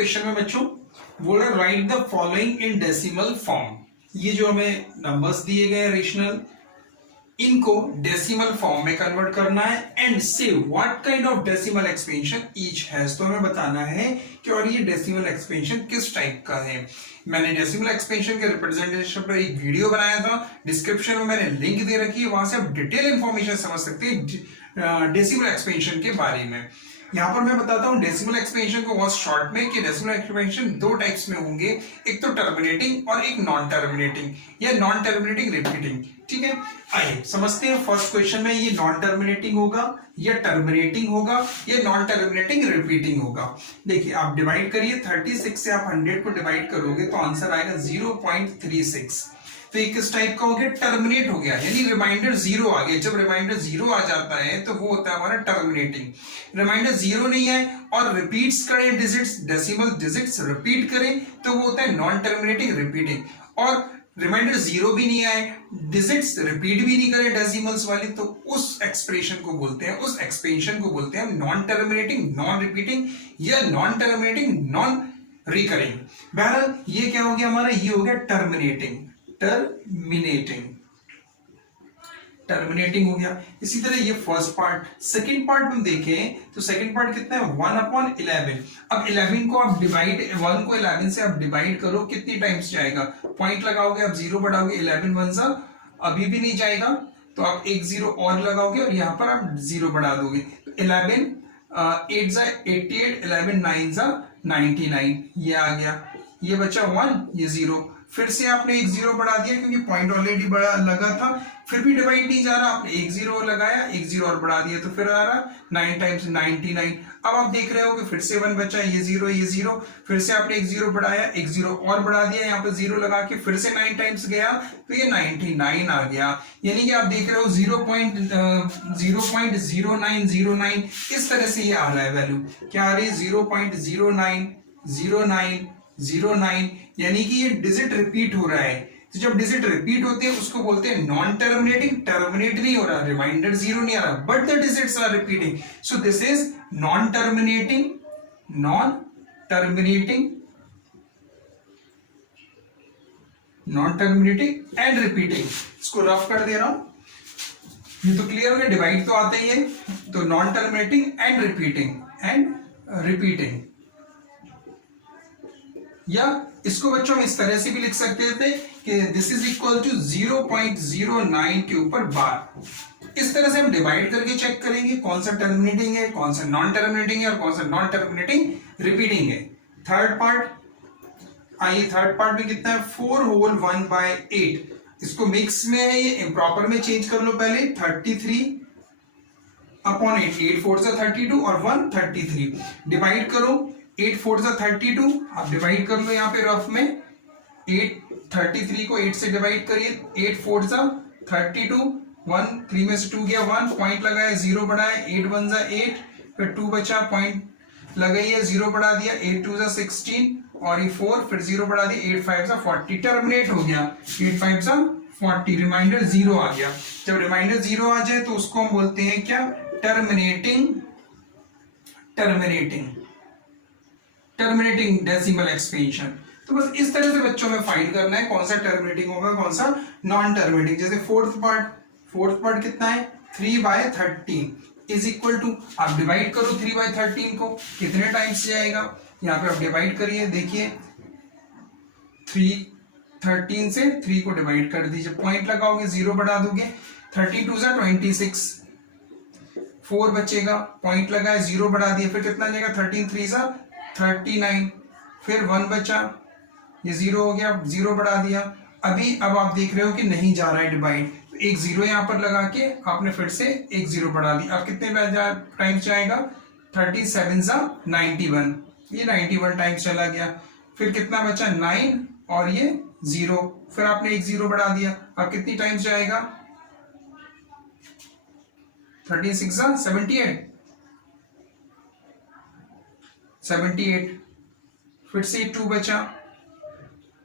Question में बच्चों बोल रहा right the following in decimal form. ये जो हमें नंबर्स दिए गए रेशनल, इनको डेसिमल फॉर्म में कन्वर्ट करना है एंड से what kind of decimal expansion each has. तो हमें बताना है कि और ये डेसिमल एक्सपेंशन किस टाइप का है। मैंने डेसिमल एक्सपेंशन के रिप्रेजेंटेशन पर एक वीडियो बनाया था, डिस्क्रिप्शन में मैंने लिंक दे रखी है, वहां से आप डिटेल इंफॉर्मेशन समझ सकते हैं डेसिमल एक्सपेंशन के बारे में। यहां पर मैं बताता हूं डेसिमल एक्सपेंशन को बहुत शॉर्ट में कि डेसिमल एक्सपेंशन दो टाइप्स में होंगे, एक तो टर्मिनेटिंग और एक नॉन टर्मिनेटिंग या नॉन टर्मिनेटिंग रिपीटिंग। ठीक है, आइए समझते हैं फर्स्ट क्वेश्चन में ये नॉन टर्मिनेटिंग होगा या टर्मिनेटिंग होगा या नॉन टर्मिनेटिंग रिपीटिंग होगा। देखिए आप डिवाइड करिए, 36 से आप 100 को डिवाइड करोगे तो आंसर आएगा 0.36। तो ये किस टाइप का हो गया? टर्मिनेट हो गया, यानी रिमाइंडर जीरो आ गया। जब रिमाइंडर जीरो आ जाता है तो वो होता है हमारा टर्मिनेटिंग। रिमाइंडर जीरो नहीं आए और रिपीट्स करें डिजिट्स, डेसिमल डिजिट्स रिपीट करें तो वो होता है नॉन टर्मिनेटिंग रिपीटिंग। और रिमाइंडर जीरो भी नहीं आए, डिजिट्स रिपीट भी नहीं करें डेसिमल्स वाली, तो उस एक्सप्रेशन को बोलते हैं, उस एक्सपेंशन को बोलते हैं नॉन टर्मिनेटिंग नॉन रिपीटिंग या नॉन टर्मिनेटिंग नॉन रिकरिंग। बहरहाल ये क्या हो गया हमारा? ये हो गया टर्मिनेटिंग, टर्मिनेटिंग हो गया। इसी तरह ये फर्स्ट पार्ट। सेकंड पार्ट में देखें तो सेकंड पार्ट कितना है? 1/11। अब 11 को आप डिवाइड, 1 को 11 से आप डिवाइड करो, कितनी टाइम्स जाएगा? पॉइंट लगाओगे, आप जीरो बढ़ाओगे, 11 1 सा अभी भी नहीं जाएगा, तो आप एक जीरो और लगाओगे और यहां पर आप जीरो बढ़ा दोगे। तो 11 8 सा 88, 11 9 सा 99, ये आ गया, ये बचा 1, ये जीरो। फिर से आपने एक जीरो बढ़ा दिया क्योंकि पॉइंट ऑलरेडी बड़ा लगा था, फिर भी डिवाइड नहीं जा रहा, आपने एक जीरो लगाया, एक जीरो और बढ़ा दिया, तो फिर आ रहा 9 टाइम्स 99। अब आप देख रहे हो कि फिर से 1 बचा, ये जीरो, फिर से आपने एक जीरो बढ़ाया, एक जीरो और बढ़ा दिया, यहाँ पर जीरो लगा के फिर से 9 टाइम्स गया तो ये 99 आ गया। यानी कि आप देख रहे हो 0.0909 इस तरह से ये आ रहा है वैल्यू। क्या आ रही है? 0.090909, यानी कि ये डिजिट रिपीट हो रहा है। तो जब डिजिट रिपीट होते हैं उसको बोलते हैं नॉन टर्मिनेटिंग। टर्मिनेट नहीं हो रहा, रिमाइंडर जीरो नहीं आ रहा, but the digits are repeating, so this is non terminating and repeating. इसको रफ कर दे रहा हूं, ये तो क्लियर हो गया, डिवाइड तो आता ही है। तो नॉन टर्मिनेटिंग एंड रिपीटिंग, या इसको बच्चों हम इस तरह से भी लिख सकते थे कि दिस इज इक्वल टू 0.09 के ऊपर बार। इस तरह से हम डिवाइड करके चेक करेंगे कौन सा टर्मिनेटिंग है, कौन सा नॉन टर्मिनेटिंग है और कौन सा नॉन टर्मिनेटिंग रिपीटिंग है। थर्ड पार्ट, आइए थर्ड पार्ट में कितना है? 4 होल 1/8। इसको मिक्स में है, ये इम्प्रॉपर में चेंज कर लो पहले। 33/8, 8 4 सा 32 और 1 33। डिवाइड करो, 8 4 सा 32, आप डिवाइड कर लो यहाँ पे रफ में। 33 को 8 से डिवाइड करिए, 8 4 सा 32, 1 3 में से 2 गया 1, पॉइंट लगाया, 0 बढ़ाया, 8 1 सा 8, फिर 2 बचा, पॉइंट लगाइए, 0 बढ़ा दिया, 8 2 सा 16 और ये 4, फिर 0 बढ़ा दिया, 8 5 सा 40, टर्मिनेट हो गया। 8 5 सा 40, रिमाइंडर 0 आ गया। जब रिमाइंडर 0 आ जाए तो उसको हम बोलते हैं क्या? Terminating decimal expansion. तो बस इस तरह से बच्चों में फाइंड करना है कौन सा टर्मिनेटिंग होगा, कौन सा नॉन टर्मिनेटिंग। जैसे फोर्थ पार्ट कितना है? 3/13 इज इक्वल टू, आप डिवाइड करो 3/13 को, कितने टाइम्स जाएगा? यहाँ पे आप डिवाइड करिए, देखिए 13 से 3 को डिवाइड कर दीजिए, पॉइंट लगाओगे, 0 बढ़ा दोगे, 32 सा 26, 4 बचेगा, पॉइंट लगाया, 0 बढ़ा दिया, फिर कितना जाएगा? 13 3 सा 39, फिर 1 बचा, ये 0 हो गया, 0 बढ़ा दिया। अब आप देख रहे हो कि नहीं जा रहा है डिवाइड, तो एक 0 यहां पर लगा के आपने फिर से एक 0 बढ़ा दिया। अब कितने टाइम्स जाएगा? 37 सा 91, ये 91 टाइम्स चला गया। फिर कितना बचा? 9 और ये 0, फिर आपने एक 0 बढ़ा दिया। अब कितनी टाइम्स जाएगा? 36 सा 78, फिर से 2 बचा,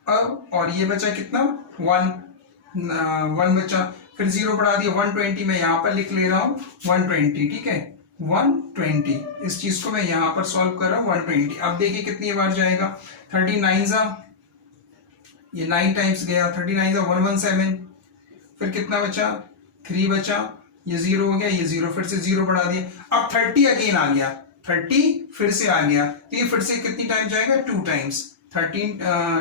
अब और ये बचा कितना? 1 बचा, फिर 0 बढ़ा दिया, 120 में यहां पर लिख ले रहा हूं 120, ठीक है। 120। इस चीज को मैं यहां पर सॉल्व कर रहा हूं 120। अब देखिए कितनी बार जाएगा, 39 जा, ये 9 टाइम्स गया, 39 जा 117, फिर कितना बचा 3 बचा, ये 0 हो गया, ये 0 फिर से 0 बढ़ा दिया, अब 30 अगेन आ गया, 30 फिर से आ गया, तो ये फिर से कितनी टाइम जाएगा 2 टाइम्स, 13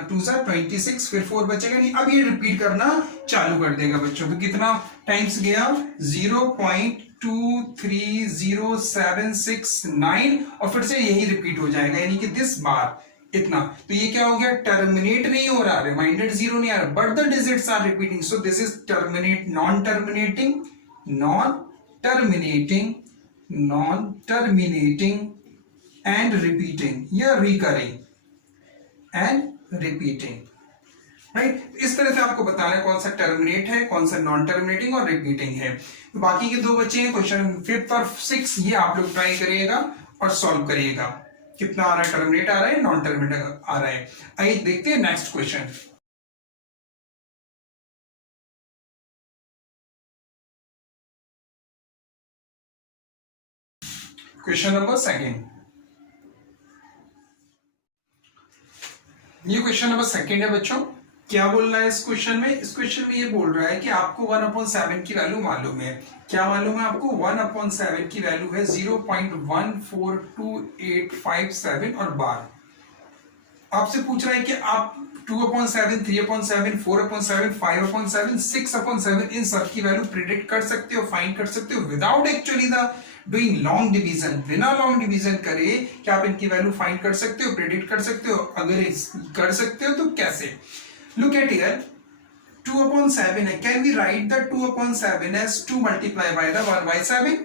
2 जा 26, फिर 4 बचेगा नहीं। अब ये रिपीट करना चालू कर देगा बच्चों। तो कितना टाइम्स गया 0.23076 और फिर से यही रिपीट हो जाएगा, यानी कि दिस बार इतना। तो ये क्या हो गया, टर्मिनेट नहीं हो रहा, रिमाइंडर 0 नहीं आ रहा, but the digits are repeating, so this is terminate, non terminating, non terminating, non terminating and repeating, या रिकरिंग एंड रिपीटिंग, राइट। इस तरह से आपको बताना है कौन सा टर्मिनेट है, कौन सा नॉन टर्मिनेटिंग और रिपीटिंग है। तो बाकी के 2 बच्चे हैं, क्वेश्चन 5th और 6, ये आप लोग ट्राई करिएगा और सॉल्व करिएगा। कितना आ रहा है, टर्मिनेट आ रहा है, नॉन टर्मिनेट आ रहा है। आइए देखते हैं नेक्स्ट क्वेश्चन। क्वेश्चन नंबर 2, ये क्वेश्चन नंबर 2 है बच्चों। क्या बोल रहा है इस क्वेश्चन में, इस क्वेश्चन में ये बोल रहा है कि आपको 1/7 की वैल्यू मालूम है। क्या मालूम है आपको, 1/7 की वैल्यू है 0.142857 और बार। आपसे पूछ रहा है कि आप 2/7, 3/7, 4/7, 5/7, 6/7 इन सब की वैल्यू प्रिडिक्ट कर सकते हो, फाइंड कर सकते हो without actually the doing long division. बिना लॉन्ग डिवीजन करे क्या आप इनकी वैल्यू फाइंड कर सकते हो, प्रिडिक्ट कर सकते हो? अगर कर सकते हो तो कैसे? लुक एट हियर, 2/7 है, can we write the 2/7 as 2 multiplied by the 1/7?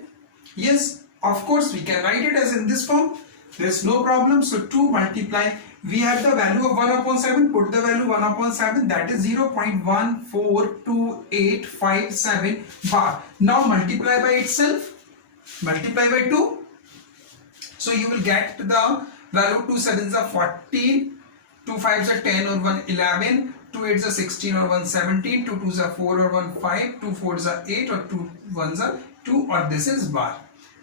Yes, of course we can write it as in this form. There's no problem. So 2 multiply, we have the value of 1/7, put the value 1/7, that is 0.142857 bar. Now multiply by itself, multiply by 2, so you will get the value 2 7s are 14, 2 5s are 10 or 1 11, 2 8s are 16 or 1 17, 2 2s are 4 or 1 5, 2 4s are 8 or 2 1s are 2 और this is bar।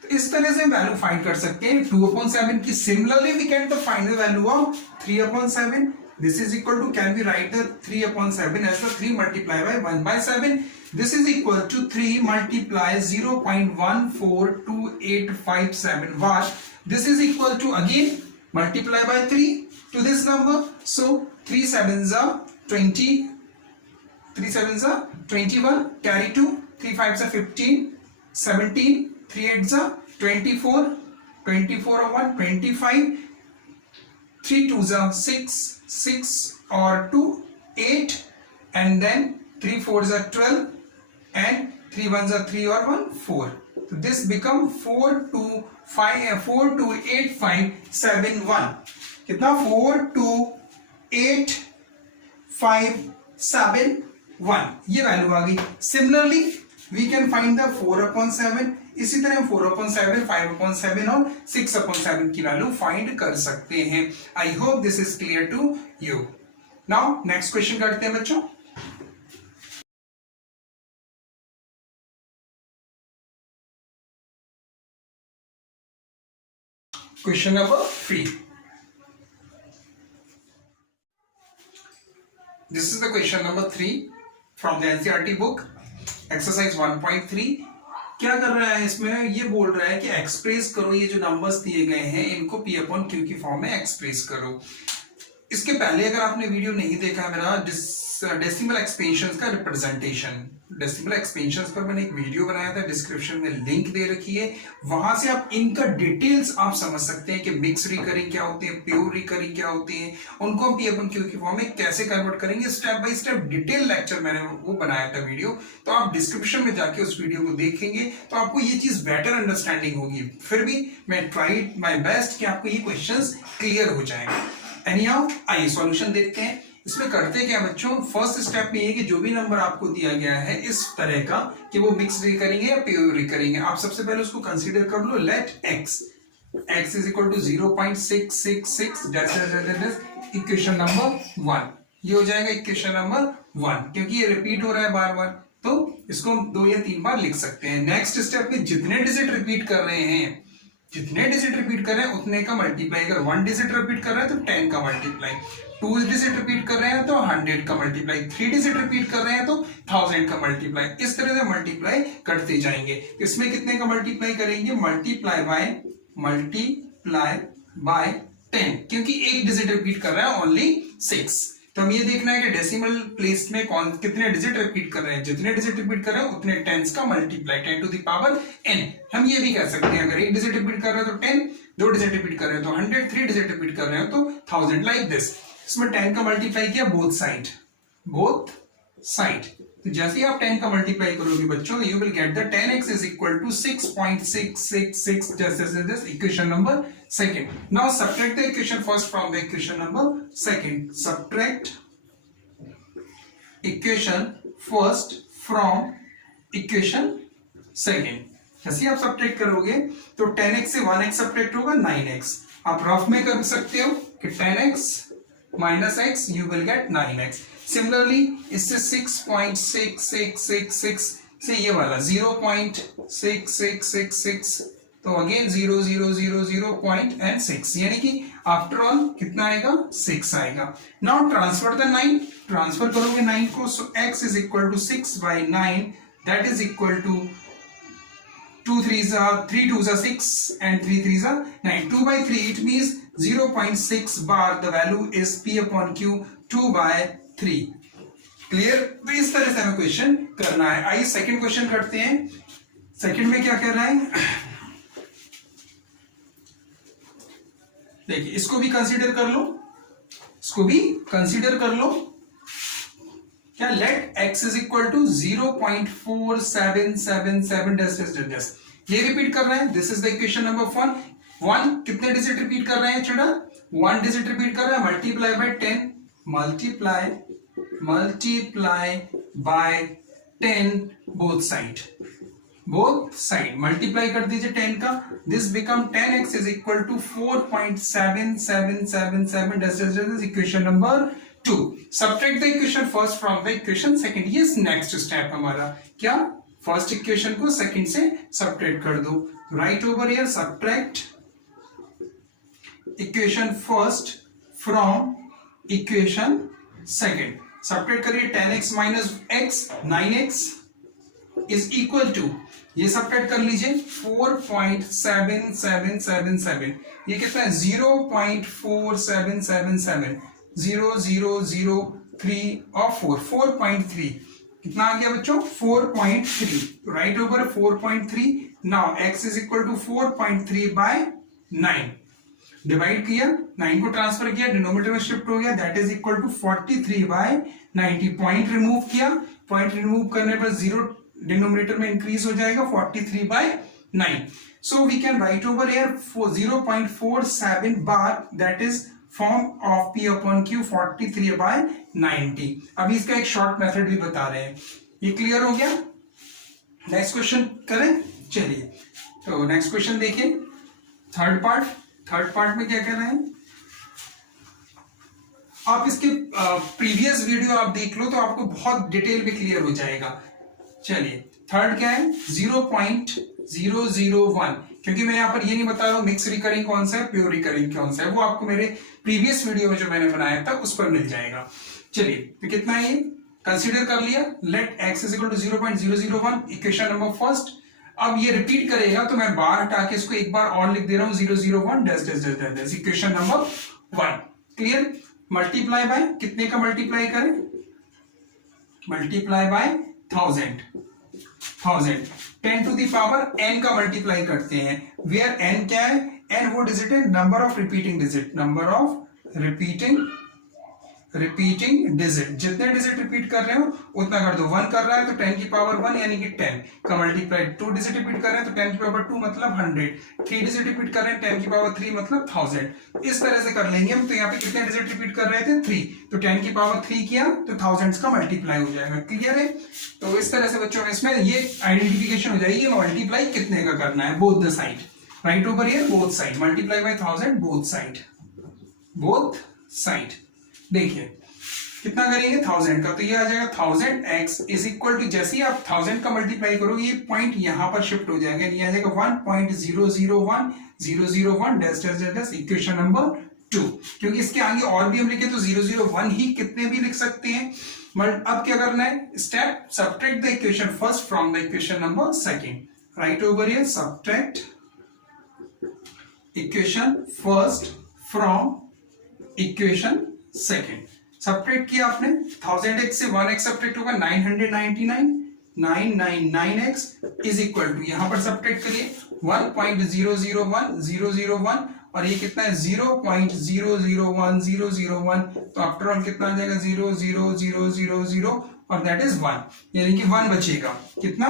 तो इस तरह से value find कर सकते हैं 2/7 की। Similarly we can तो find the value of 3/7। This is equal to, can we write the 3/7 as the 3 multiplied by 1/7? This is equal to 3 multiply 0.142857 var. This is equal to again multiply by 3 to this number. So 3 7s are 20, 3 7s are 21, carry 2, 3 5s are 15, 17, 3 8s are 24, 24 or 1 25, 3 2s are 6, 6 or 2 8, and then 3 4s are 12 and 3 1s are 3 or 1 4. So this become 42857 कितना 42857 ये value आ गई। Similarly we can find the 4/7, इसी तरह 4/7, 5/7 और 6/7 की value find कर सकते हैं। I hope this is clear to you. Now next question करते हैं बच्चों। Question number 3, this is the question number 3 from the NCERT book, exercise 1.3। क्या कर रहा है इसमें, ये बोल रहा है कि एक्सप्रेस करो, ये जो नंबर्स दिए गए हैं इनको P/Q की फॉर्म में एक्सप्रेस करो। इसके पहले अगर आपने वीडियो नहीं देखा मेरा डेसिमल एक्सपेंशन का रिप्रेजेंटेशन, डेसिमल एक्सपेंशन पर मैंने एक वीडियो बनाया था, डिस्क्रिप्शन में लिंक दे रखी है, वहां से आप इनका डिटेल्स आप समझ सकते हैं कि मिक्स रिकरिंग क्या होते हैं, प्योर रिकरिंग क्या होते हैं, उनको P/Q की फॉर्म में कैसे कन्वर्ट करेंगे, step by step detail lecture मैंने वो बनाया था वीडियो। तो आप डिस्क्रिप्शन में जाके उस वीडियो को देखेंगे तो आपको ये चीज बेटर अंडरस्टैंडिंग होगी। फिर भी मैं ट्राइड माई बेस्ट कि आपको ये क्वेश्चन क्लियर हो जाएंगे। एनीहाउ आइए सॉल्यूशन देखते हैं। इसमें करते क्या बच्चों, फर्स्ट स्टेप में ये कि जो भी नंबर आपको दिया गया है इस तरह का कि वो मिक्स रिकरिंग है या प्योर रिकरिंग है, आप सबसे पहले उसको कंसीडर कर लो। Let x is equal to 0.666, equation number 1 ये हो जाएगा, इक्वेशन नंबर 1, क्योंकि ये रिपीट हो रहा है बार बार तो इसको हम 2 या 3 बार लिख सकते हैं। नेक्स्ट स्टेप में जितने डिजिट रिपीट कर रहे हैं, जितने डिजिट रिपीट कर रहे हैं उतने का मल्टीप्लाई। अगर 1 डिजिट रिपीट कर रहे हैं तो 10 का मल्टीप्लाई, 2 डिजिट रिपीट कर रहे हैं तो 100 का मल्टीप्लाई, 3 डिजिट रिपीट कर रहे हैं तो 1000 का मल्टीप्लाई। इस तरह से मल्टीप्लाई करते जाएंगे। इसमें कितने का मल्टीप्लाई करेंगे? मल्टीप्लाई बाय 10, क्योंकि एक डिजिट रिपीट कर रहा है ओनली 6। तो हम ये देखना है कि डेसिमल प्लेस में कौन कितने डिजिट रिपीट कर रहे हैं। जितने डिजिट रिपीट कर रहे हैं उतने टेंस का multiply, 10 to the power n। हम ये भी कह सकते हैं अगर एक डिजिट रिपीट कर रहे हैं तो 10, 2 डिजिट रिपीट कर रहे हैं तो 100, 3 डिजिट रिपीट कर रहे हैं तो 1000, लाइक दिस। इसमें 10 का मल्टीप्लाई किया बोथ साइड। तो जैसे ही आप 10 का मल्टीप्लाई करोगे बच्चों, you will get the 10x is equal to 6.666, just equation number second. Now subtract the equation first from the equation number second. Subtract equation first from equation second. जैसे आप subtract करोगे तो 10x से 1x subtract होगा 9x। आप rough में कर सकते हो कि 10x minus x, you will get 9x. Similarly, इससे 6.6666 से ये वाला 0.6666, तो अगेन 0.6, यानी कि आफ्टर ऑल कितना आएगा? 6 आएगा। नाउ ट्रांसफर द 9, ट्रांसफर करोगे 9 को, so x is equal to 6/9, that is equal to 2 3s are 3 2s are 6 and 3 3s are 9. 2/3, it means 0.6 bar. The value is P upon Q 2/3. Clear? तो इस तरह से हमें क्वेश्चन करना है। आइए सेकंड क्वेश्चन करते हैं। सेकंड में क्या कह रहा है? देखिए, इसको भी कंसीडर कर लो, इसको भी कंसीडर कर लो। क्या? Let x is equal to 0.4777 ये रिपीट कर रहे हैं। This is the equation number 1। कितने डिजिट रिपीट कर रहे हैं चिल्ड्रन? 1 डिजिट रिपीट कर रहा है। Multiply by 10, multiply by 10 both side multiply कर दीजिए 10 का। This become 10x is equal to 4.7777, equation number 2. Subtract the equation first from the equation second. ये नेक्स्ट स्टेप हमारा। क्या? फर्स्ट इक्वेशन को सेकंड से सब्ट्रैक्ट कर दो। Right over here, subtract equation first from equation second. Subtract करिए 10x minus x, 9x is equal to, ये subtract कर लीजिए 4.7777। ये कितना है? 0.4777, 0.003 और 4.3 कितना आ गया बच्चों? 4.3। Right over 4.3। Now x is equal to 4.3/9। Divide किया, 9 को ट्रांसफर किया, डिनोमिनेटर में शिफ्ट हो गया, that is equal to 43/90। Point remove किया, पॉइंट रिमूव करने पर 0 डिनोमिनेटर में इंक्रीज हो जाएगा, 43/9। So we can write over here 0.47 bar, that is form of P upon Q 43/90। अभी इसका एक शॉर्ट मेथड भी बता रहे हैं। ये क्लियर हो गया? नेक्स्ट क्वेश्चन करें, चलिए। तो नेक्स्ट क्वेश्चन देखिए, थर्ड पार्ट में क्या कह रहे हैं? आप इसके प्रीवियस वीडियो आप देख लो तो आपको बहुत डिटेल में क्लियर हो जाएगा। चलिए, थर्ड क्या है? 0.001, क्योंकि मैं यहां पर ये नहीं बता रहा हूं मिक्स रिकरिंग कौन सा है, प्योर रिकरिंग कौन सा है, वो आपको मेरे प्रीवियस वीडियो में जो मैंने बनाया था उस पर मिल जाएगा। चलिए, तो कितना है ये? कंसीडर कर लिया। Let x is equal to 0.001, equation number first. अब ये रिपीट करेगा तो मैं बार हटा के इसको एक बार और लिख दे रहा हूं, 001 dash equation number 1। Clear? Multiply by कितने का मल्टीप्लाई करें? Multiply by 1000। 10 to the power n का मल्टीप्लाई करते हैं। वेयर n क्या है? n वो डिजिट है, नंबर ऑफ रिपीटिंग डिजिट। जितने डिजिट रिपीट कर रहे हो उतना कर दो। 1 कर रहा है तो 10 की पावर 1 यानी कि 10 का मल्टीप्लाई। 2 डिजिट रिपीट कर रहे हैं तो 10 की पावर 2 मतलब 100। 3 डिजिट रिपीट कर रहे हैं 10 की पावर 3 मतलब 1000। इस तरह से कर लेंगे हम। तो यहाँ पे कितने डिजिट रिपीट कर रहे थे? 3, तो 10 की पावर 3 किया तो थाउजेंड्स का मल्टीप्लाई हो जाएगा। क्लियर है? तो इस तरह से बच्चों इसमें ये आइडेंटिफिकेशन हो जाएगी मल्टीप्लाई कितने का करना है, both the side. Right over here, both side multiply by 1000, both side. देखिए कितना करेंगे 1000 का, तो ये आ जाएगा 1000x इज इक्वल टू, जैसे ही आप 1000 का मल्टीप्लाई करोगे ये पॉइंट यहां पर शिफ्ट हो जाएगा, ये आ जाएगा 1.001001 dash dash dash, equation number 2। क्योंकि इसके आगे और भी हम लिखे तो 001 ही कितने भी लिख सकते हैं। अब क्या करना है, step subtract the equation first from the equation number second, right over here subtract equation first from equation second. Subtract किया आपने, 1000x से 1x सब्ट्रैक्ट होगा 999 x इज इक्वल टू, यहां पर सब्ट्रैक्ट करिए 1.001001 और ये कितना है 0.001001, तो आफ्टर ऑल कितना आ जाएगा 00000 और दैट इज 1, यानी कि 1 बचेगा, कितना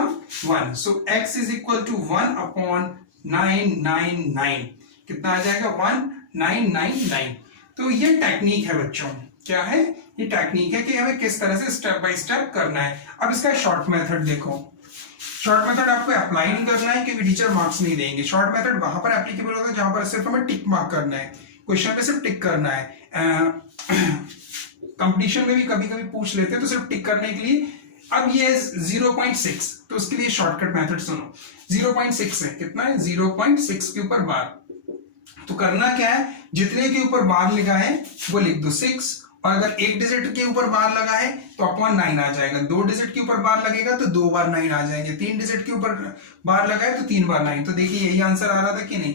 1। सो x इज इक्वल टू 1/999, कितना आ जाएगा 1999। तो ये टेक्निक है बच्चों, क्या है ये टेक्निक है कि हमें किस तरह से स्टेप बाय स्टेप करना है। अब इसका शॉर्ट मेथड देखो, शॉर्ट मेथड आपको अप्लाई नहीं करना है क्योंकि टीचर मार्क्स नहीं देंगे। शॉर्ट मेथड वहां पर एप्लीकेबल होता है जहां पर सिर्फ हमें टिक मार्क करना है, क्वेश्चन पे सिर्फ टिक करना है। कंपटीशन में भी कभी कभी पूछ लेते हैं तो सिर्फ टिक करने के लिए। अब ये 0.6, तो उसके लिए शॉर्टकट मेथड सुनो, 0.6 है, कितना है 0.6 के ऊपर बार, तो करना क्या है, जितने के ऊपर बार लिखा है वो लिख दो 6, और अगर एक डिजिट के ऊपर बार लगा है तो अपॉन 9 आ जाएगा, 2 डिजिट के ऊपर बार लगेगा तो 2 बार 9 आ जाएंगे, 3 डिजिट के ऊपर बार लगा है तो 3 बार 9। तो देखिए यही आंसर आ रहा था कि नहीं,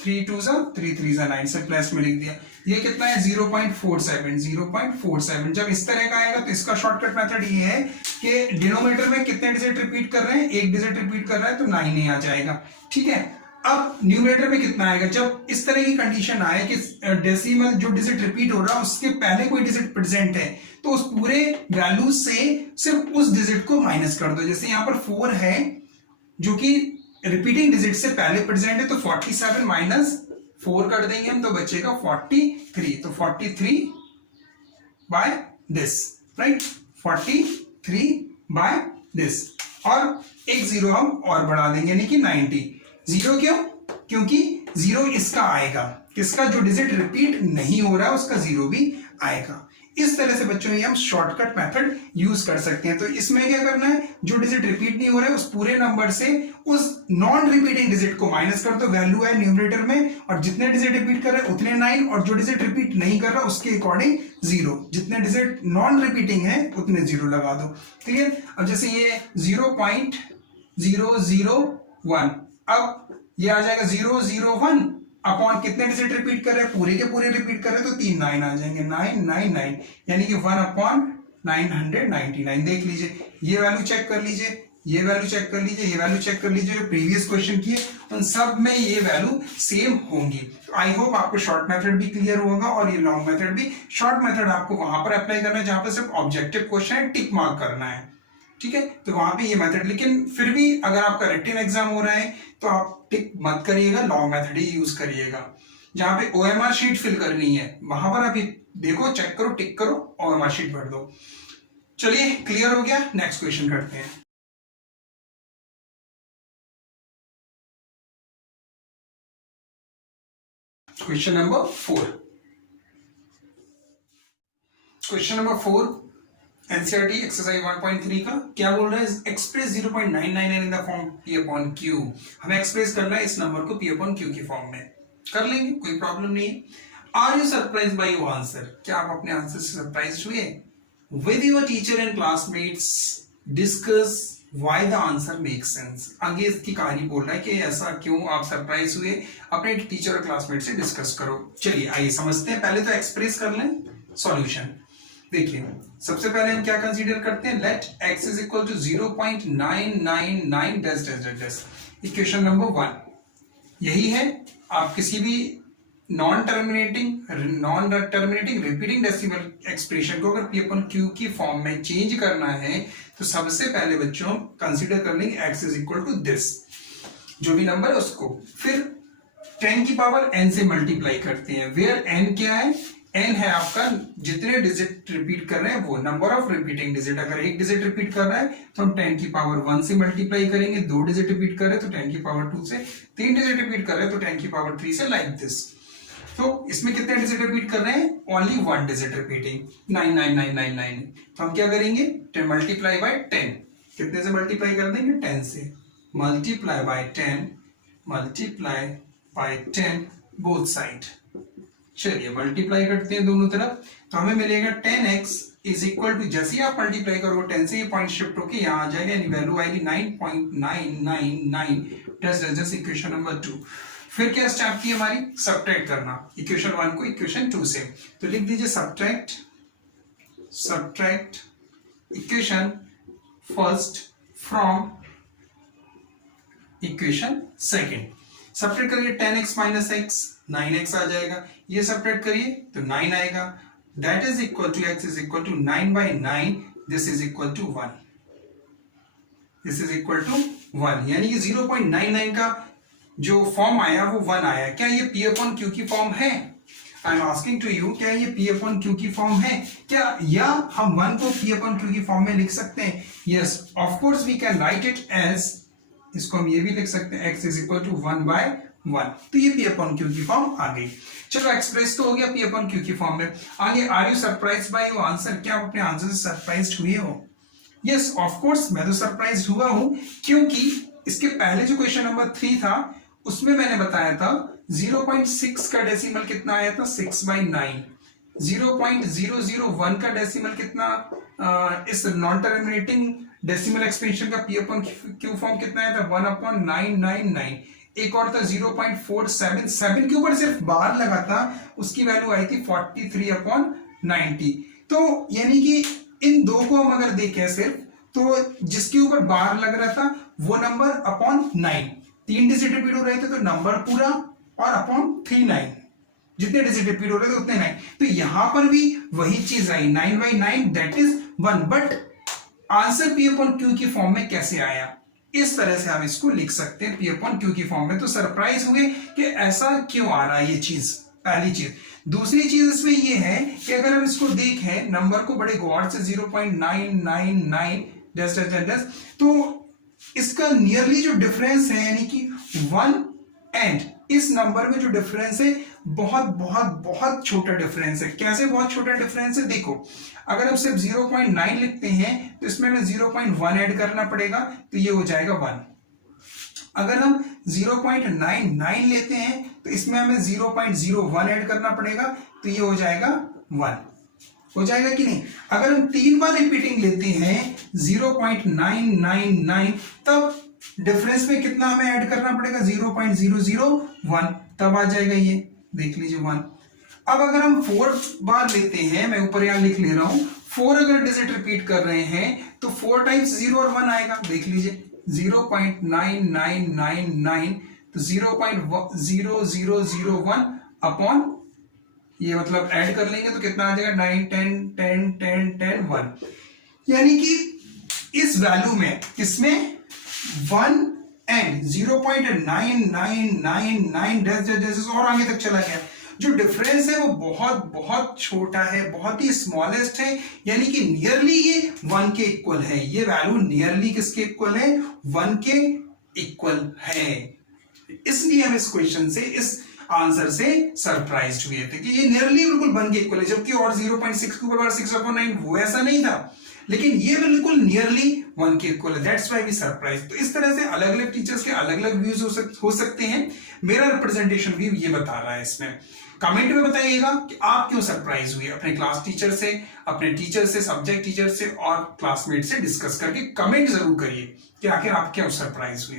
3 2 3 3 9 से प्लस में लिख दिया। ये कितना है 0.47। जब इस तरह का आएगा तो इसका शॉर्टकट मेथड ये है कि डिनोमिनेटर में कितने डिजिट रिपीट कर रहे हैं, एक डिजिट रिपीट कर रहा है तो 9 ही आ जाएगा, ठीक है। अब न्यूमरेटर में कितना आएगा, जब इस तरह की कंडीशन आए कि डेसिमल जो डिजिट रिपीट हो रहा है उसके पहले कोई डिजिट प्रेजेंट है, तो उस पूरे वैल्यू से सिर्फ उस डिजिट को माइनस कर दो। जैसे यहां पर 4 है जो कि रिपीटिंग डिजिट से पहले प्रेजेंट है, तो 47 माइनस 4 कर देंगे हम तो बचेगा 43, तो 43 by this, right, 43 by this, और एक जीरो हम और बढ़ा देंगे यानी कि 90। जीरो क्यों, क्योंकि जीरो इसका आएगा, किसका, जो डिजिट रिपीट नहीं हो रहा है उसका जीरो भी आएगा। इस तरह से बच्चों ये हम शॉर्टकट मेथड यूज कर सकते हैं। तो इसमें क्या करना है, जो डिजिट रिपीट नहीं हो रहा है उस पूरे नंबर से उस नॉन रिपीटिंग डिजिट को माइनस कर दो, वैल्यू है न्यूमरेटर में, और जितने डिजिट रिपीट कर रहे हैं उतने 9, और जो डिजिट रिपीट नहीं कर रहा उसके अकॉर्डिंग 0, जितने डिजिट नॉन रिपीटिंग है उतने 0 लगा दो, क्लियर। अब जैसे ये 0.001, अब ये आ जाएगा 001 अपॉन कितने डिजिट रिपीट कर रहे हैं, पूरे के पूरे रिपीट कर रहे हैं तो 3 9 आ जाएंगे, 999, यानी कि 1/999। देख लीजिए, ये वैल्यू चेक कर लीजिए, ये वैल्यू चेक कर लीजिए, ये वैल्यू चेक कर लीजिए, जो प्रीवियस क्वेश्चन की है उन सब में ये वैल्यू सेम होंगी। तो आई होप आपको शॉर्ट मेथड भी क्लियर होगा और ये लॉन्ग मेथड भी। शॉर्ट मेथड आपको वहां पर अप्लाई करना है जहां पर सिर्फ ऑब्जेक्टिव क्वेश्चन है, टिक मार्क करना है, ठीक है, तो वहां पे ये मेथड। लेकिन फिर भी अगर आपका रिटन एग्जाम हो रहा है तो आप टिक मत करिएगा, लॉन्ग मेथड ही यूज करिएगा। जहां पे ओएमआर शीट फिल करनी है वहां पर आप देखो, चेक करो, टिक करो, ओएमआर शीट भर दो। चलिए क्लियर हो गया, नेक्स्ट क्वेश्चन करते हैं। Question number 4, question number 4 NCERT exercise 1.3 का क्या बोल रहा है, एक्सप्रेस 0.999 इन the form P upon Q। हमें एक्सप्रेस करना है इस नंबर को P अपॉन Q की फॉर्म में, कर लेंगे, कोई प्रॉब्लम नहीं है। Are you surprise by your answer, क्या आप अपने आंसर से सरप्राइज हुए। With your teacher and classmates discuss why the answer make sense. आगे इसकी कहानी बोल रहा है कि ऐसा क्यों आप सरप्राइज हुए, अपने टीचर और क्लासमेट से डिस्कस करो। चलिए आइए समझते हैं, पहले तो एक्सप्रेस कर लें सॉल्यूशन। देखिए सबसे पहले हम क्या कंसीडर करते हैं, let x is equal to 0.999 dash dash dash, equation number 1 यही है। आप किसी भी non terminating repeating decimal expression को अगर P अपॉन Q की फॉर्म में चेंज करना है तो सबसे पहले बच्चों कंसीडर कर लेंगे x is equal to this, जो भी नंबर है उसको, फिर 10 की पावर n से मल्टीप्लाई करते हैं, वेयर n क्या है, n है आपका जितने डिजिट रिपीट कर रहे हैं वो, नंबर ऑफ रिपीटिंग डिजिट। अगर एक डिजिट रिपीट कर रहा है तो हम 10 की पावर 1 से मल्टीप्लाई करेंगे, 2 डिजिट रिपीट कर रहे हैं तो 10 की पावर 2 से, 3 डिजिट रिपीट कर रहे हैं तो 10 की पावर 3 से, लाइक दिस। तो इसमें कितने डिजिट रिपीट कर रहे हैं? Only 1 digit repeating, 99999। तो हम क्या करेंगे? 10 मल्टीप्लाई बाय 10, कितने से मल्टीप्लाई कर देंगे? 10 से। Multiply by 10, multiply by 10 both side. चलिए मल्टीप्लाई करते हैं दोनों तरफ, तो हमें मिलेगा 10x इज इक्वल टू, जैसे ही आप मल्टीप्लाई करोगे 10 से ये पॉइंट शिफ्ट होके यहाँ आ जाएगा, यानी वैल्यू आएगी 9.999। That's equation number 2। फिर क्या स्टेप की हमारी? सब्ट्रैक्ट करना इक्वेशन 1 को इक्वेशन 2 से। तो लिख दीजिए subtract equation first from equation second. Subtract करिए 10x माइनस x, 9x आ जाएगा। ये सब्ट्रैक्ट करिए तो 9 आएगा। That is equal to x is equal to 9/9, this is equal to 1, this is equal to 1, यानी कि 0.99 का जो फॉर्म आया वो 1 आया। क्या ये P अपॉन Q की फॉर्म है? I am asking to you, क्या ये P अपॉन Q की फॉर्म है क्या? या हम 1 को P अपॉन Q की फॉर्म में लिख सकते हैं? Yes, of course we can write it as, इसको हम ये भी लिख सकते हैं x इज इक्वल टू 1/1। तो ये P अपॉन Q की फॉर्म आ गई। चलो एक्सप्रेस तो हो गया P अपॉन Q की फॉर्म में। आगे, are you surprised by your answer? क्या आप अपने आंसर से सरप्राइज्ड हुए हो? यस, ऑफ कोर्स मैं तो सरप्राइज्ड हुआ हूं, क्योंकि इसके पहले जो क्वेश्चन नंबर 3 था उसमें मैंने बताया था 0.6 का डेसिमल कितना आया था? 6/9। 0.001 का डेसिमल कितना इस नॉन टर्मिनेटिंग डेसिमल एक्सपेंशन का P अपॉन Q फॉर्म कितना आया था? 1/999। एक और था 0.477 के ऊपर सिर्फ बार लगा था, उसकी वैल्यू आई थी 43/90। तो यानी कि इन दो को हम अगर देखें सिर्फ, तो जिसके ऊपर बार लग रहा था वो नंबर अपॉन 9, 3 डिजिट रिपीट हो रहे थे तो नंबर पूरा, और अपॉन 39, जितने डिजिट रिपीट हो रहे थे उतने 9। तो यहां पर भी वही चीज आई, 9/9 that is 1। But answer P upon Q की फॉर्म में कैसे आया? इस तरह से हम इसको लिख सकते हैं P अपॉन Q की फॉर्म में। तो सरप्राइज हुए कि ऐसा क्यों आ रहा है ये चीज, पहली चीज। दूसरी चीज इसमें ये है कि अगर हम इसको देखें नंबर को बड़े गौर से, 0.999 तो इसका नियरली जो डिफरेंस है, यानी कि 1 एंड इस नंबर में जो डिफरेंस है बहुत बहुत बहुत छोटा डिफरेंस है। कैसे बहुत छोटा डिफरेंस है? देखो, अगर हम सिर्फ 0.9 लिखते हैं तो इसमें हमें 0.1 ऐड करना पड़ेगा, तो ये हो जाएगा 1। अगर हम 0.99 लेते हैं तो इसमें हमें 0.01 ऐड करना पड़ेगा, तो ये हो जाएगा 1। हो जाएगा कि नहीं? अगर हम 3 बार रिपीटिंग लेते हैं 0.999, तब डिफरेंस में कितना हमें ऐड करना पड़ेगा? 0.001, तब आ जाएगा ये, देख लीजिए 1। अब अगर हम 4 बार लेते हैं, मैं ऊपर यहां लिख ले रहा हूं, 4 अगर डिजिट रिपीट कर रहे हैं तो 4 टाइम्स 0 और 1 आएगा, देख लीजिए 0.9999, तो 0.0001 अपॉन ये, मतलब ऐड कर लेंगे तो कितना आ जाएगा? 9 10 10 10 10 1। यानी कि इस वैल्यू में, किसमें? 1 एंड 0.9999 और आगे तक चला गया। जो डिफरेंस है वो बहुत बहुत छोटा है, बहुत ही स्मॉलेस्ट है, यानी कि नियरली ये 1 के इक्वल है। ये वैल्यू नियरली किसके इक्वल है? 1 के इक्वल है। इसलिए हम इस क्वेश्चन से, इस आंसर से सरप्राइज्ड हुए थे कि ये नियरली बिल्कुल 1 के इक्वल है, जबकि और 0.6 के ऊपर 6/9 वो ऐसा नहीं था, लेकिन ये बिल्कुल नियरली 1 के इक्वल है। That's why we surprise. तो इस तरह से अलग अलग टीचर्स के अलग अलग व्यूज हो सकते हैं। मेरा रिप्रेजेंटेशन व्यू ये बता रहा है इसमें। कमेंट में बताइएगा कि आप क्यों सरप्राइज हुए, अपने क्लास टीचर से, अपने टीचर से, सब्जेक्ट टीचर से और क्लासमेट से डिस्कस करके कमेंट जरूर करिए कि आखिर आप क्यों सरप्राइज हुए।